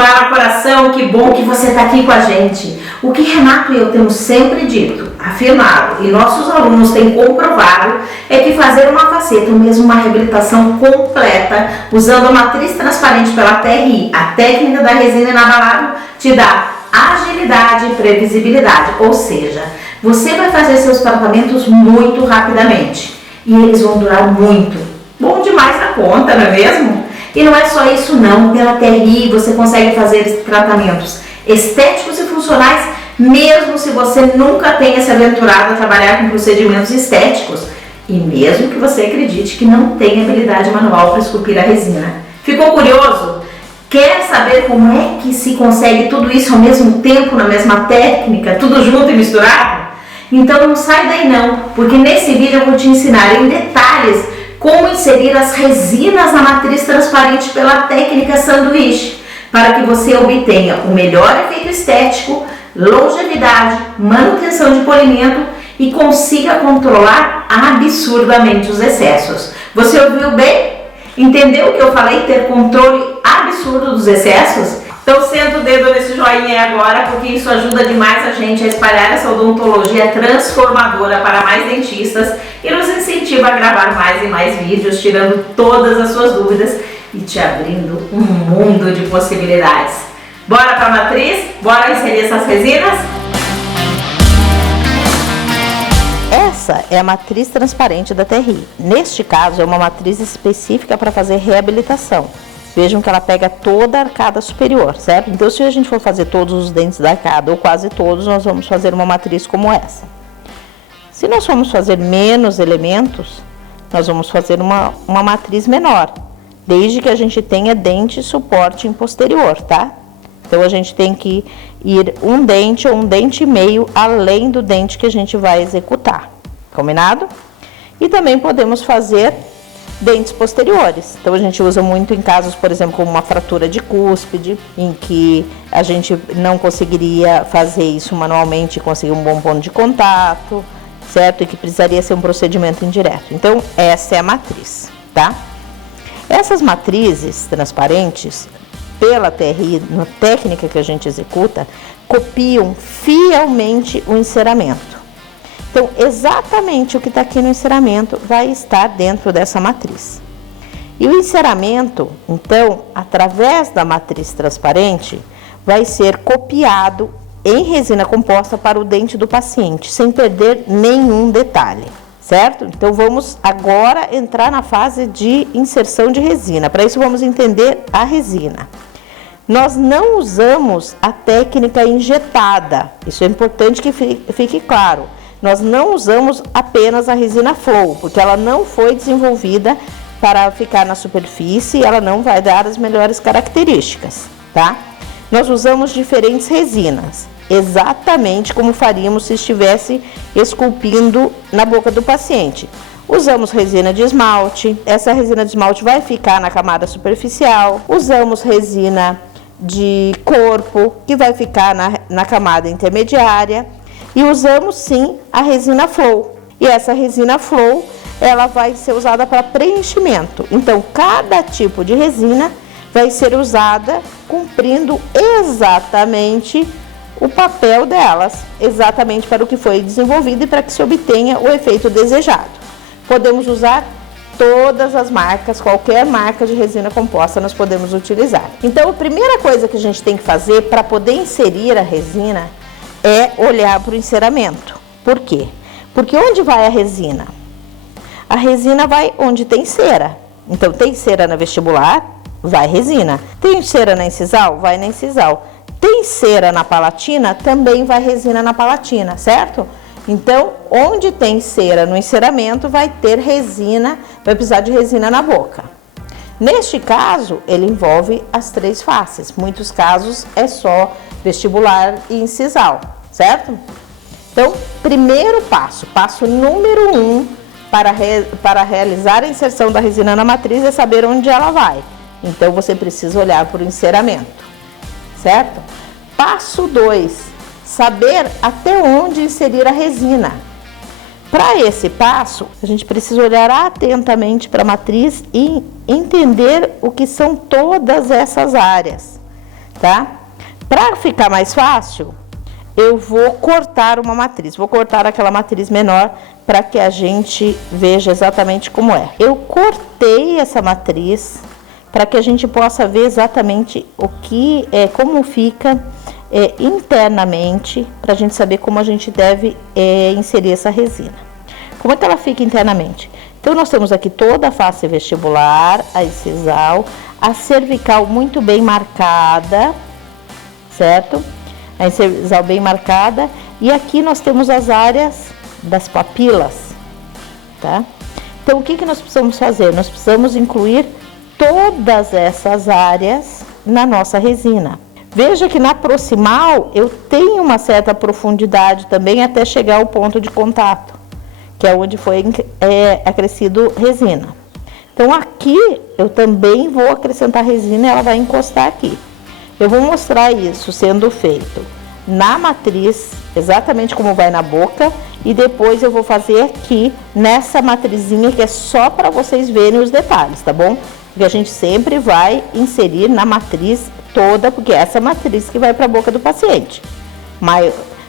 Fala, coração, que bom que você está aqui com a gente. O que Renato e eu temos sempre dito, afirmado, e nossos alunos têm comprovado, é que fazer uma faceta, ou mesmo uma reabilitação completa, usando a matriz transparente pela TRI, a técnica da resina inabalável, te dá agilidade e previsibilidade, ou seja, você vai fazer seus tratamentos muito rapidamente e eles vão durar muito. Bom demais na conta, não é mesmo? E não é só isso não, pela TRI você consegue fazer tratamentos estéticos e funcionais, mesmo se você nunca tenha se aventurado a trabalhar com procedimentos estéticos e mesmo que você acredite que não tem habilidade manual para esculpir a resina. Ficou curioso? Quer saber como é que se consegue tudo isso ao mesmo tempo, na mesma técnica, tudo junto e misturado? Então não sai daí não, porque nesse vídeo eu vou te ensinar em detalhes como inserir as resinas na matriz transparente pela técnica sanduíche, para que você obtenha o melhor efeito estético, longevidade, manutenção de polimento e consiga controlar absurdamente os excessos. Você ouviu bem? Entendeu o que eu falei? Ter controle absurdo dos excessos? Então senta o dedo nesse joinha agora, porque isso ajuda demais a gente a espalhar essa odontologia transformadora para mais dentistas e nos incentiva a gravar mais e mais vídeos, tirando todas as suas dúvidas e te abrindo um mundo de possibilidades. Bora para a matriz? Bora inserir essas resinas? Essa é a matriz transparente da TRI. Neste caso, é uma matriz específica para fazer reabilitação. Vejam que ela pega toda a arcada superior, certo? Então, se a gente for fazer todos os dentes da arcada, ou quase todos, nós vamos fazer uma matriz como essa. Se nós formos fazer menos elementos, nós vamos fazer uma matriz menor, desde que a gente tenha dente e suporte em posterior, tá? Então, a gente tem que ir um dente ou um dente e meio além do dente que a gente vai executar, combinado? E também podemos fazer dentes posteriores. Então a gente usa muito em casos, por exemplo, como uma fratura de cúspide, em que a gente não conseguiria fazer isso manualmente e conseguir um bom ponto de contato, certo? E que precisaria ser um procedimento indireto. Então essa é a matriz, tá? Essas matrizes transparentes, pela TRI, na técnica que a gente executa, copiam fielmente o enceramento. Então, exatamente o que está aqui no enceramento vai estar dentro dessa matriz. E o enceramento, então, através da matriz transparente, vai ser copiado em resina composta para o dente do paciente, sem perder nenhum detalhe, certo? Então, vamos agora entrar na fase de inserção de resina. Para isso, vamos entender a resina. Nós não usamos a técnica injetada, isso é importante que fique claro. Nós não usamos apenas a resina flow, porque ela não foi desenvolvida para ficar na superfície e ela não vai dar as melhores características, tá? Nós usamos diferentes resinas, exatamente como faríamos se estivesse esculpindo na boca do paciente. Usamos resina de esmalte, essa resina de esmalte vai ficar na camada superficial. Usamos resina de corpo, que vai ficar na camada intermediária. E usamos sim a resina flow. E essa resina flow, ela vai ser usada para preenchimento. Então, cada tipo de resina vai ser usada cumprindo exatamente o papel delas, exatamente para o que foi desenvolvido e para que se obtenha o efeito desejado. Podemos usar todas as marcas, qualquer marca de resina composta nós podemos utilizar. Então, a primeira coisa que a gente tem que fazer para poder inserir a resina é olhar para o enceramento. Por quê? Porque onde vai a resina? A resina vai onde tem cera. Então, tem cera na vestibular, vai resina. Tem cera na incisal? Vai na incisal. Tem cera na palatina? Também vai resina na palatina, certo? Então, onde tem cera no enceramento, vai ter resina, vai precisar de resina na boca. Neste caso, ele envolve as três faces. Muitos casos é só vestibular e incisal, certo? Então, primeiro passo, passo número 1 para realizar a inserção da resina na matriz é saber onde ela vai. Então, você precisa olhar para o enceramento, certo? Passo 2, saber até onde inserir a resina. Para esse passo, a gente precisa olhar atentamente para a matriz e entender o que são todas essas áreas, tá? Para ficar mais fácil, eu vou cortar uma matriz. Vou cortar aquela matriz menor para que a gente veja exatamente como é. Eu cortei essa matriz para que a gente possa ver exatamente o que como fica internamente, para a gente saber como a gente deve inserir essa resina. Como é que ela fica internamente? Então, nós temos aqui toda a face vestibular, a incisal, a cervical muito bem marcada, certo? A incisal bem marcada. E aqui nós temos as áreas das papilas, tá? Então, o que nós precisamos fazer? Nós precisamos incluir todas essas áreas na nossa resina. Veja que na proximal eu tenho uma certa profundidade também até chegar ao ponto de contato, que é onde foi acrescido resina. Então aqui eu também vou acrescentar resina e ela vai encostar aqui. Eu vou mostrar isso sendo feito na matriz, exatamente como vai na boca, e depois eu vou fazer aqui nessa matrizinha que é só para vocês verem os detalhes, tá bom? Porque a gente sempre vai inserir na matriz toda, porque é essa matriz que vai para a boca do paciente,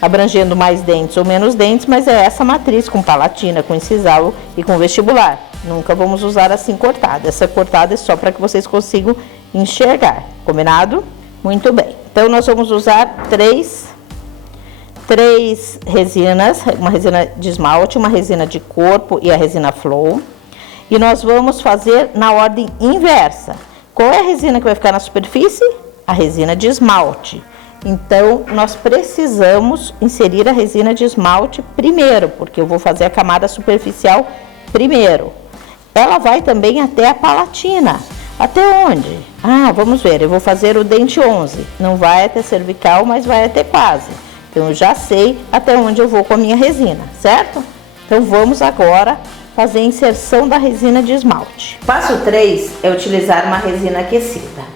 abrangendo mais dentes ou menos dentes, mas é essa matriz com palatina, com incisal e com vestibular. Nunca vamos usar assim cortada. Essa cortada é só para que vocês consigam enxergar. Combinado? Muito bem. Então, nós vamos usar três resinas, uma resina de esmalte, uma resina de corpo e a resina flow. E nós vamos fazer na ordem inversa. Qual é a resina que vai ficar na superfície? A resina de esmalte. Então, nós precisamos inserir a resina de esmalte primeiro, porque eu vou fazer a camada superficial primeiro. Ela vai também até a palatina. Até onde? Vamos ver, eu vou fazer o dente 11. Não vai até cervical, mas vai até quase. Então, eu já sei até onde eu vou com a minha resina, certo? Então, vamos agora fazer a inserção da resina de esmalte. Passo 3 é utilizar uma resina aquecida.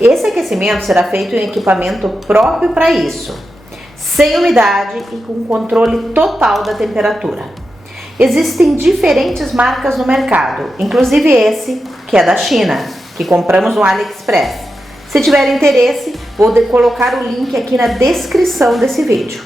Esse aquecimento será feito em equipamento próprio para isso, sem umidade e com controle total da temperatura. Existem diferentes marcas no mercado, inclusive esse, que é da China, que compramos no AliExpress. Se tiver interesse, vou colocar o link aqui na descrição desse vídeo.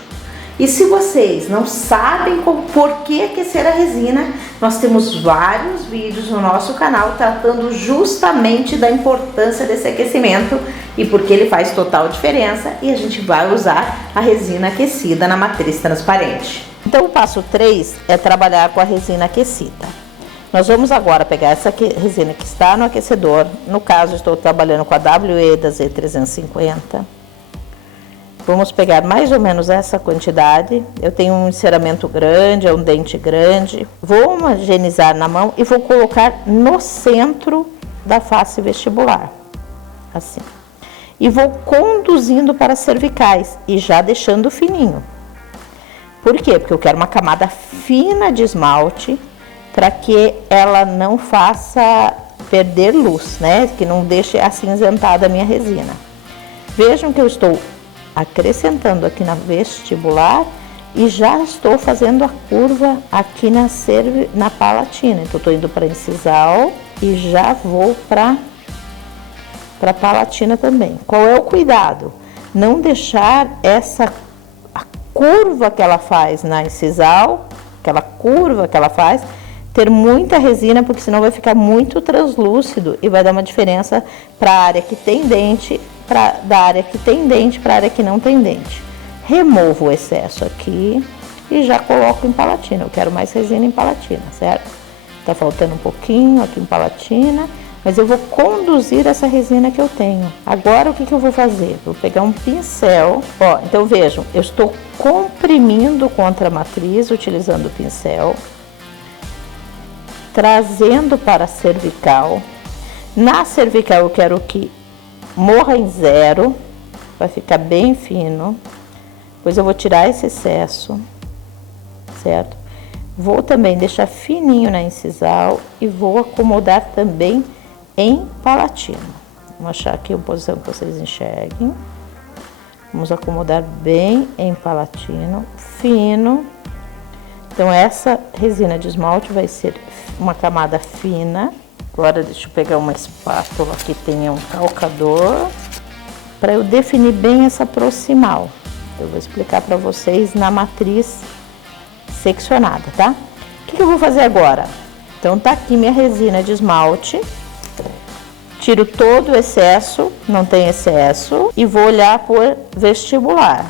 E se vocês não sabem por que aquecer a resina, nós temos vários vídeos no nosso canal tratando justamente da importância desse aquecimento e porque ele faz total diferença, e a gente vai usar a resina aquecida na matriz transparente. Então, o passo 3 é trabalhar com a resina aquecida. Nós vamos agora pegar essa resina que está no aquecedor. No caso, estou trabalhando com a WE da Z350. Vamos pegar mais ou menos essa quantidade. Eu tenho um enceramento grande, é um dente grande. Vou homogeneizar na mão e vou colocar no centro da face vestibular, assim. E vou conduzindo para as cervicais e já deixando fininho. Por quê? Porque eu quero uma camada fina de esmalte para que ela não faça perder luz, né? Que não deixe acinzentada a minha resina. Vejam que eu estou acrescentando aqui na vestibular e já estou fazendo a curva aqui na palatina. Então, estou indo para incisal e já vou para palatina também. Qual é o cuidado? Não deixar essa curva que ela faz na incisal, aquela curva que ela faz, ter muita resina, porque senão vai ficar muito translúcido e vai dar uma diferença para a área que tem dente, da área que tem dente para a área que não tem dente. Removo o excesso aqui e já coloco em palatina. Eu quero mais resina em palatina, certo? Tá faltando um pouquinho aqui em palatina, mas eu vou conduzir essa resina que eu tenho. Agora, o que eu vou fazer? Vou pegar um pincel, ó, então vejam, eu estou comprimindo contra a matriz, utilizando o pincel, trazendo para a cervical. Na cervical eu quero que morra em 0, vai ficar bem fino. Depois eu vou tirar esse excesso, certo? Vou também deixar fininho na incisal e vou acomodar também em palatina. Vamos achar aqui uma posição que vocês enxerguem. Vamos acomodar bem em palatino, fino. Então, essa resina de esmalte vai ser uma camada fina. Agora, deixa eu pegar uma espátula que tenha um calcador para eu definir bem essa proximal. Eu vou explicar para vocês na matriz seccionada, tá? O que eu vou fazer agora? Então tá aqui minha resina de esmalte, tiro todo o excesso, não tem excesso, e vou olhar por vestibular.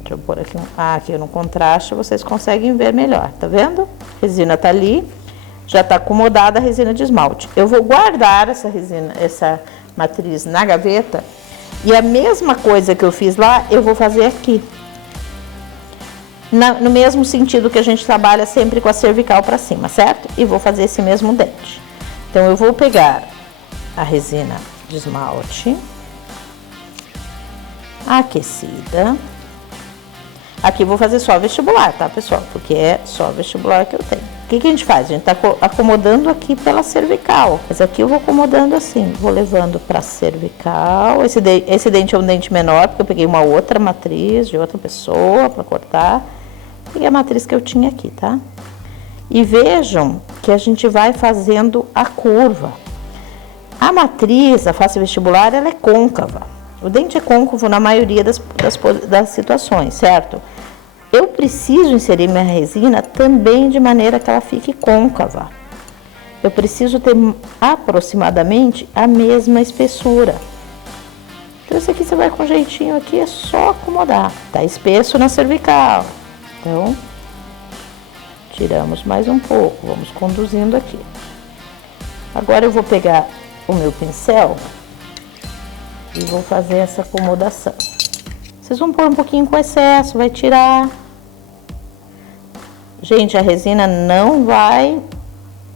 Deixa eu pôr aqui, aqui no contraste vocês conseguem ver melhor, tá vendo? A resina tá ali, já tá acomodada a resina de esmalte. Eu vou guardar essa resina, essa matriz na gaveta, e a mesma coisa que eu fiz lá, eu vou fazer aqui. No mesmo sentido que a gente trabalha sempre com a cervical para cima, certo? E vou fazer esse mesmo dente. Então, eu vou pegar a resina de esmalte aquecida. Aqui vou fazer só vestibular, tá, pessoal? Porque é só vestibular que eu tenho. O que a gente faz? A gente tá acomodando aqui pela cervical. Mas aqui eu vou acomodando assim, vou levando pra cervical. Esse dente é um dente menor, porque eu peguei uma outra matriz de outra pessoa pra cortar. Peguei a matriz que eu tinha aqui, tá? E vejam que a gente vai fazendo a curva. A matriz, a face vestibular, ela é côncava. O dente é côncavo na maioria das situações, certo? Eu preciso inserir minha resina também de maneira que ela fique côncava. Eu preciso ter aproximadamente a mesma espessura. Então, isso aqui você vai com jeitinho aqui, é só acomodar. Tá espesso na cervical. Então, tiramos mais um pouco, vamos conduzindo aqui. Agora eu vou pegar o meu pincel e vou fazer essa acomodação. Vocês vão pôr um pouquinho com excesso, vai tirar. Gente, a resina não vai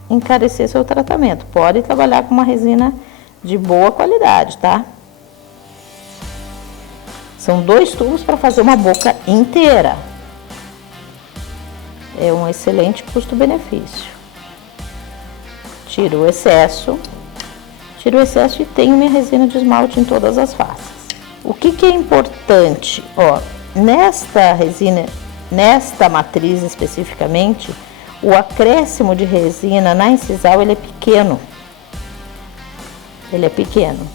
encarecer seu tratamento. Pode trabalhar com uma resina de boa qualidade, tá? São 2 tubos para fazer uma boca inteira. É um excelente custo-benefício. Tiro o excesso. Tiro o excesso e tenho minha resina de esmalte em todas as faces. O que é importante? Ó, nesta resina, nesta matriz especificamente, o acréscimo de resina na incisal, ele é pequeno. Ele é pequeno.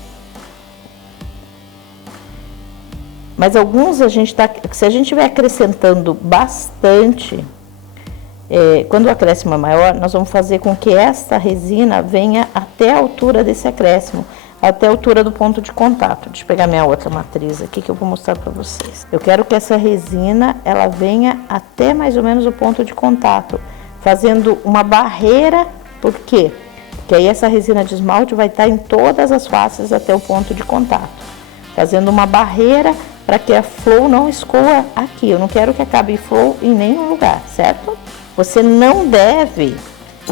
Mas alguns se a gente estiver acrescentando bastante, quando o acréscimo é maior, nós vamos fazer com que esta resina venha até a altura desse acréscimo, até a altura do ponto de contato. Deixa eu pegar minha outra matriz aqui que eu vou mostrar para vocês. Eu quero que essa resina, ela venha até mais ou menos o ponto de contato, fazendo uma barreira. Por quê? Porque aí essa resina de esmalte vai estar em todas as faces até o ponto de contato, fazendo uma barreira para que a flow não escoa aqui. Eu não quero que acabe flow em nenhum lugar, certo? Você não deve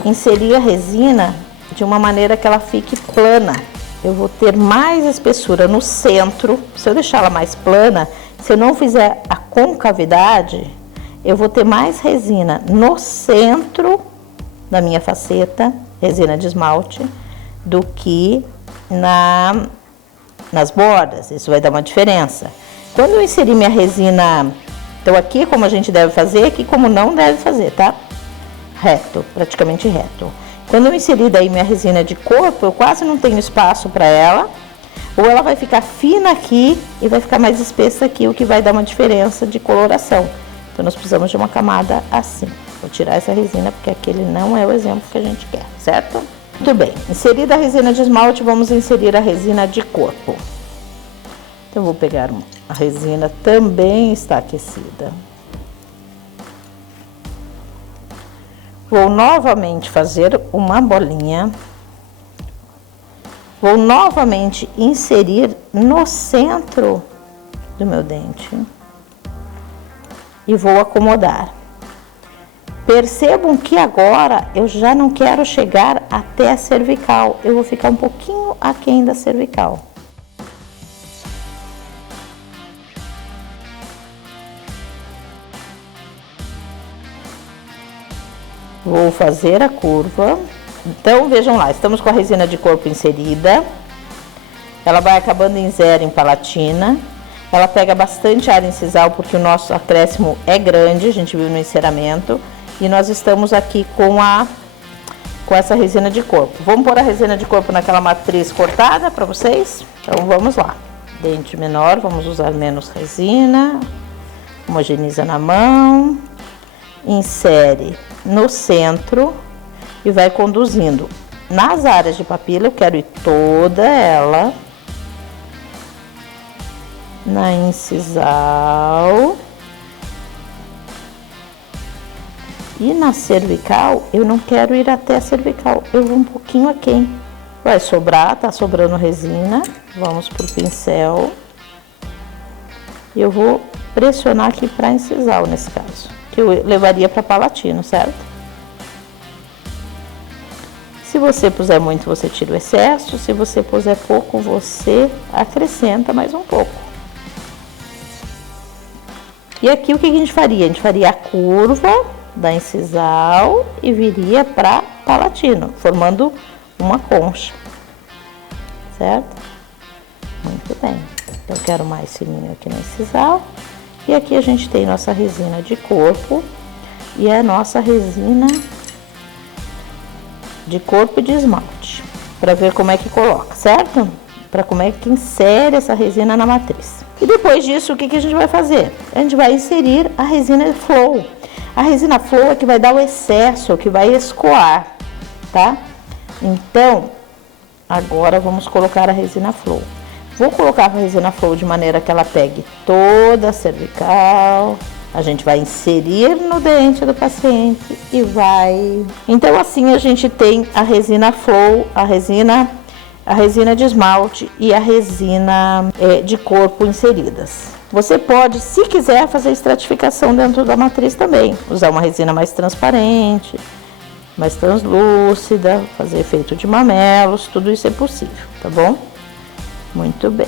inserir a resina de uma maneira que ela fique plana. Eu vou ter mais espessura no centro. Se eu deixar ela mais plana, se eu não fizer a concavidade, eu vou ter mais resina no centro da minha faceta, resina de esmalte, do que nas bordas. Isso vai dar uma diferença. Quando eu inserir minha resina, então aqui como a gente deve fazer, aqui como não deve fazer, tá? Reto, praticamente reto. Quando eu inserir daí minha resina de corpo, eu quase não tenho espaço para ela, ou ela vai ficar fina aqui e vai ficar mais espessa aqui, o que vai dar uma diferença de coloração. Então nós precisamos de uma camada assim. Vou tirar essa resina porque aquele não é o exemplo que a gente quer, certo? Muito bem, inserida a resina de esmalte, vamos inserir a resina de corpo. Então eu vou pegar a resina, também está aquecida. Vou novamente fazer uma bolinha. Vou novamente inserir no centro do meu dente. E vou acomodar. Percebam que agora eu já não quero chegar até a cervical. Eu vou ficar um pouquinho aquém da cervical. Vou fazer a curva. Então, vejam lá, estamos com a resina de corpo inserida. Ela vai acabando em zero em palatina. Ela pega bastante área incisal porque o nosso acréscimo é grande, a gente viu no enceramento. E nós estamos aqui com essa resina de corpo. Vamos pôr a resina de corpo naquela matriz cortada para vocês? Então, vamos lá. dente menor, vamos usar menos resina, homogeneiza na mão, insere no centro e vai conduzindo. Nas áreas de papila eu quero ir toda ela, na incisal e na cervical. Eu não quero ir até a cervical, eu vou um pouquinho aquém. Vai sobrar, tá sobrando resina, vamos pro pincel e eu vou pressionar aqui para incisal nesse caso, que eu levaria para palatino, certo? Se você puser muito, você tira o excesso. Se você puser pouco, você acrescenta mais um pouco. E aqui o que a gente faria? A gente faria a curva da incisal e viria para palatino, formando uma concha, certo? Muito bem. Eu quero mais fininho aqui na incisal. E aqui a gente tem nossa resina de corpo e a nossa resina de corpo e de esmalte, para ver como é que coloca, certo? Para como é que insere essa resina na matriz. E depois disso, o que a gente vai fazer? A gente vai inserir a resina flow. A resina flow é que vai dar o excesso, que vai escoar, tá? Então, agora vamos colocar a resina flow. Vou colocar a resina flow de maneira que ela pegue toda a cervical. A gente vai inserir no dente do paciente e vai... Então, assim a gente tem a resina flow, a resina de esmalte e a resina de corpo inseridas. Você pode, se quiser, fazer estratificação dentro da matriz também. Usar uma resina mais transparente, mais translúcida, fazer efeito de mamelos, tudo isso é possível, tá bom? Muito bem.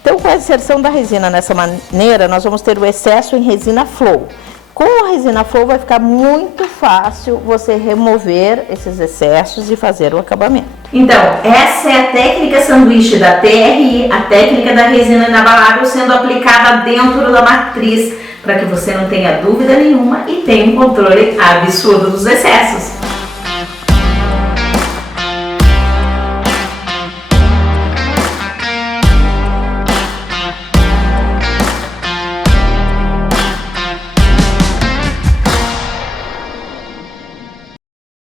Então, com a inserção da resina nessa maneira, nós vamos ter o excesso em resina flow. Com a resina flow vai ficar muito fácil você remover esses excessos e fazer o acabamento. Então, essa é a técnica sanduíche da TRI, a técnica da resina inabalável sendo aplicada dentro da matriz, para que você não tenha dúvida nenhuma e tenha um controle absurdo dos excessos.